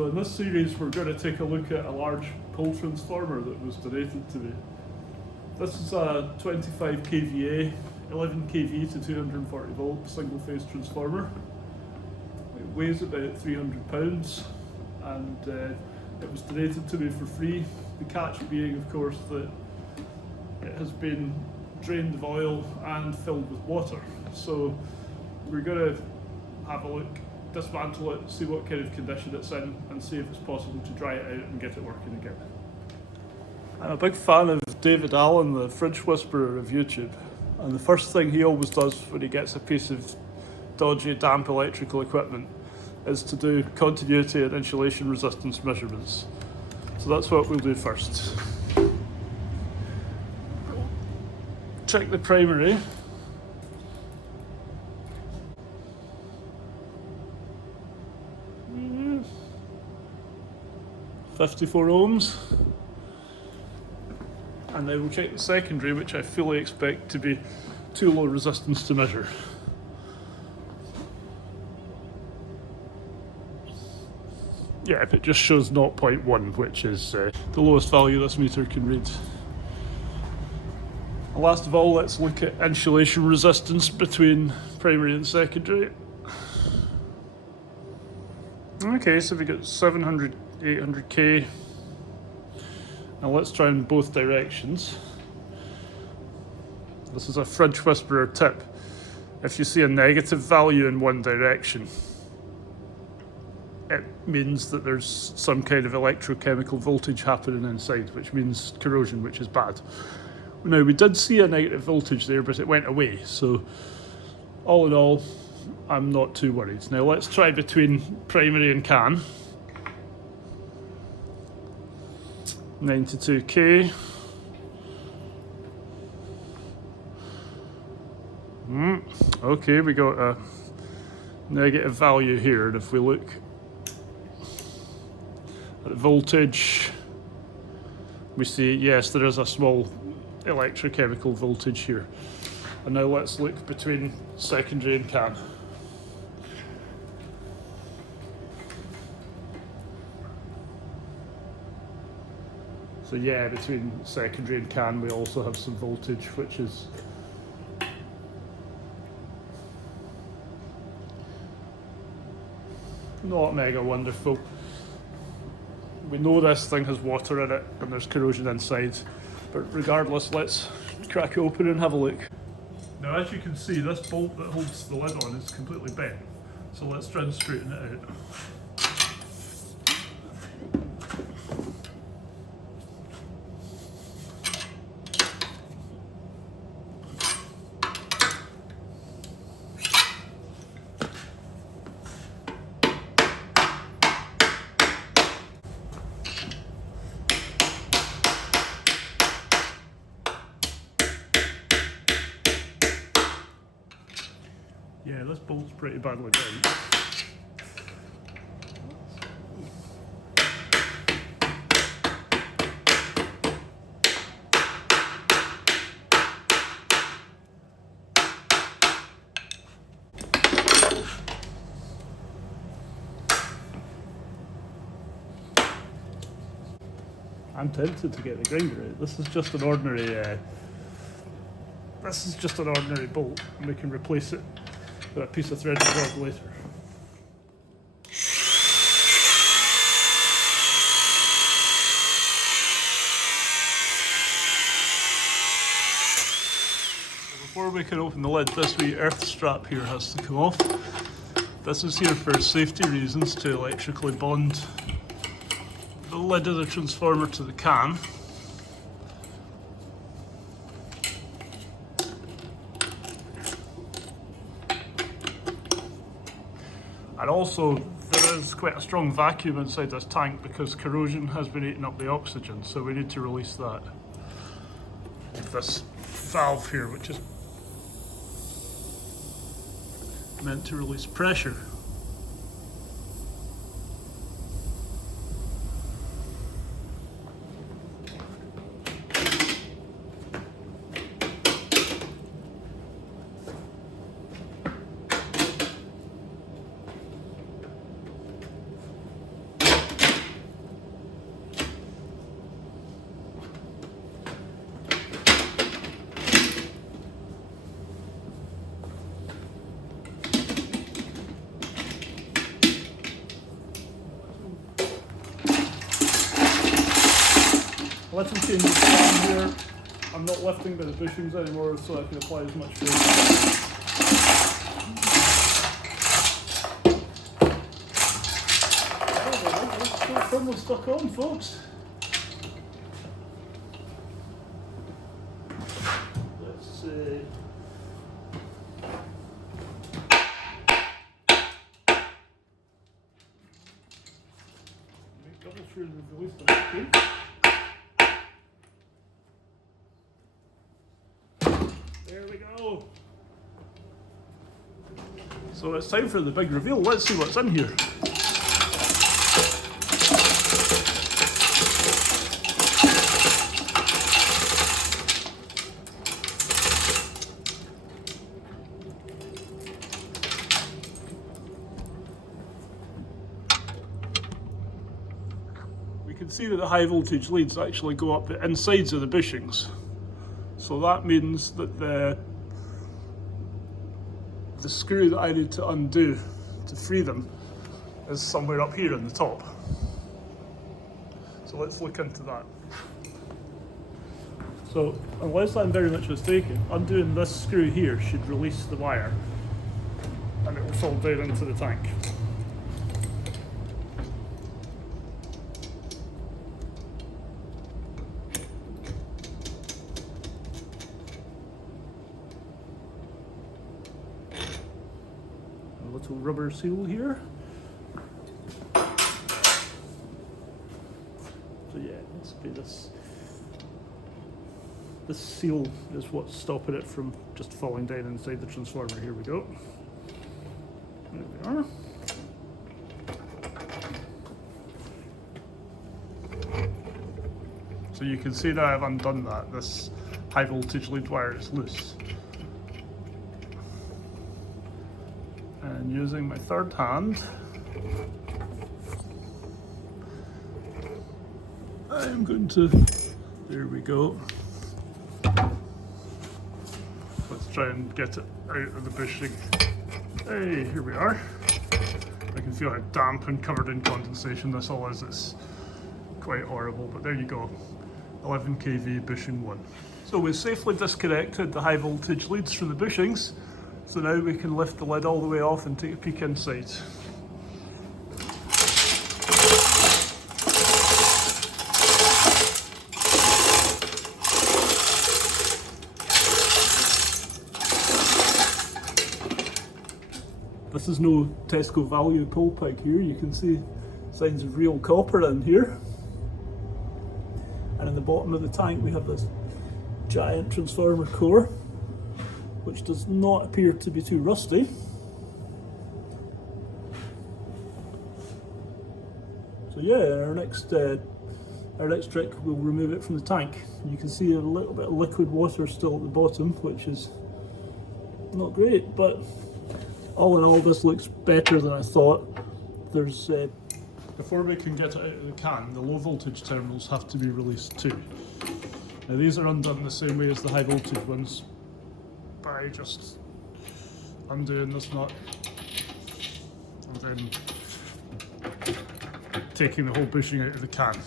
So in this series we're going to take a look at a large pull transformer that was donated to me. This is a 25 kVA, 11 kV to 240 volt single phase transformer. It weighs about 300 pounds and it was donated to me for free. The catch being, of course, that it has been drained of oil and filled with water. So we're going to have a look, dismantle it, see what kind of condition it's in, and see if it's possible to dry it out and get it working again. I'm a big fan of David Allen, the fridge whisperer of YouTube, and the first thing he always does when he gets a piece of dodgy, damp electrical equipment is to do continuity and insulation resistance measurements. So that's what we'll do first. Check the primary. Mm, 54 ohms. And then we'll check the secondary, which I fully expect to be too low resistance to measure. Yeah, it just shows 0.1, which is the lowest value this meter can read. And last of all, let's look at insulation resistance between primary and secondary. Okay, so we got 700, 800k. Now let's try in both directions. This is a fridge whisperer tip. If you see a negative value in one direction, it means that there's some kind of electrochemical voltage happening inside, which means corrosion, which is bad. Now, we did see a negative voltage there, but it went away. So all in all, I'm not too worried. Now let's try between primary and can. 92k. Okay, we got a negative value here, and if we look at the voltage, we see, yes, there is a small electrochemical voltage here. And now let's look between secondary and can. So yeah, between secondary and can we also have some voltage, which is not mega wonderful. We know this thing has water in it and there's corrosion inside, but regardless, let's crack it open and have a look. Now, as you can see, this bolt that holds the lid on is completely bent, so let's try and straighten it out. Yeah, this bolt's pretty badly bent. I'm tempted to get the grinder out. This is just an ordinary bolt, and we can replace it with a piece of threaded rod later. Before we can open the lid, this wee earth strap here has to come off. This is here for safety reasons, to electrically bond the lid of the transformer to the can. And also, there is quite a strong vacuum inside this tank because corrosion has been eating up the oxygen, so we need to release that with this valve here, which is meant to release pressure. little changes down here. I'm not lifting by the bushings anymore, so I can apply as much force. It's still firmly stuck on, folks. Let's see. Make double sure we've released the vacuum. There we go. So it's time for the big reveal. Let's see what's in here. We can see that the high voltage leads actually go up the insides of the bushings. So that means that the screw that I need to undo to free them is somewhere up here in the top. So let's look into that. So unless I'm very much mistaken, undoing this screw here should release the wire and it will fall down into the tank. Little rubber seal here. So yeah, let's be this. This seal is what's stopping it from just falling down inside the transformer. Here we go. There we are. So you can see that I've undone that. This high voltage lead wire is loose. And using my third hand, I'm going to, there we go. Let's try and get it out of the bushing. Hey, here we are. I can feel how damp and covered in condensation this all is. It's quite horrible, but there you go. 11 kV bushing 1. So we've safely disconnected the high voltage leads from the bushings. So now we can lift the lid all the way off and take a peek inside. This is no Tesco value pull peg here. You can see signs of real copper in here. And in the bottom of the tank we have this giant transformer core, which does not appear to be too rusty. So yeah, our next trick, we'll remove it from the tank. You can see a little bit of liquid water still at the bottom, which is not great, but all in all this looks better than I thought. There's before we can get it out of the can, the low voltage terminals have to be released too. Now these are undone the same way as the high voltage ones, by just undoing this nut and then taking the whole bushing out of the can.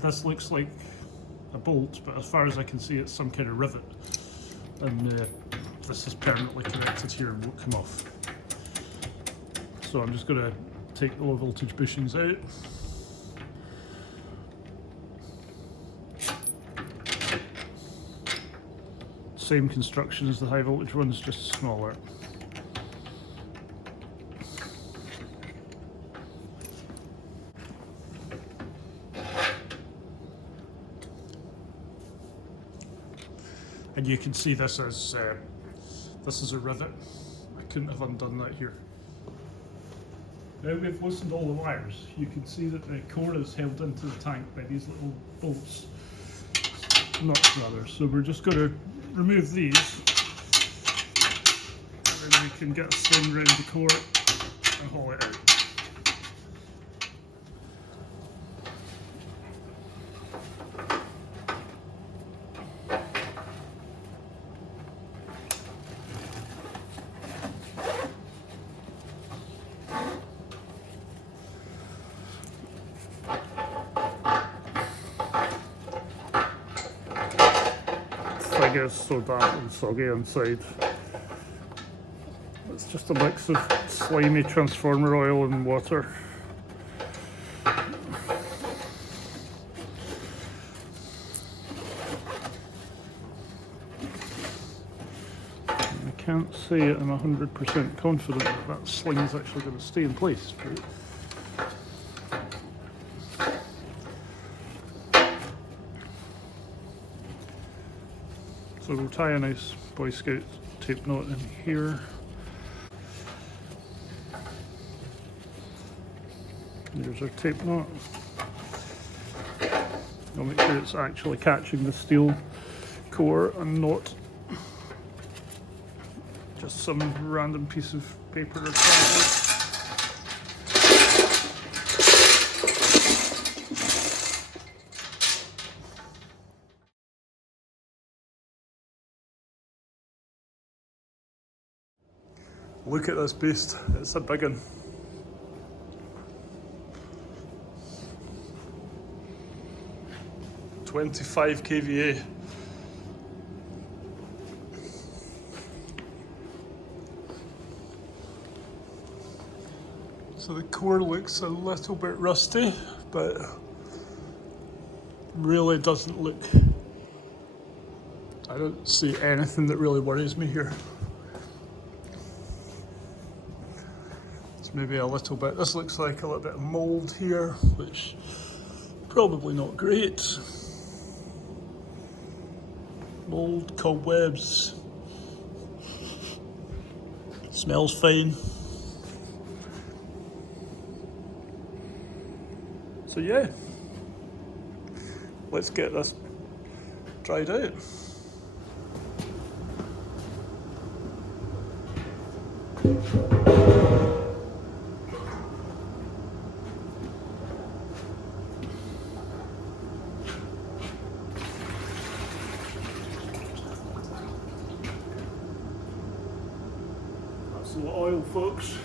This looks like a bolt, but as far as I can see it's some kind of rivet, and this is permanently connected here and won't come off. So I'm just going to take the low voltage bushings out. Same construction as the high voltage ones, just smaller. And you can see this is a rivet. I couldn't have undone that here. Now we've loosened all the wires. You can see that the core is held into the tank by these little bolts, nuts rather. So we're just going to remove these, and then we can get a sling around the core and haul it out. guess, so damp and soggy inside. It's just a mix of slimy transformer oil and water. I can't say I'm 100% confident that sling is actually going to stay in place. So we'll tie a nice Boy Scout tape knot in here. There's our tape knot. I'll make sure it's actually catching the steel core and not just some random piece of paper or cardboard. Look at this beast, it's a big one. "25 kVA. So the core looks a little bit rusty, but really doesn't look, I don't see anything that really worries me here. It's maybe a little bit, this looks like a little bit of mould here, which probably not great. Mould, cobwebs, smells fine. So yeah, let's get this dried out. That's a lot of oil, folks.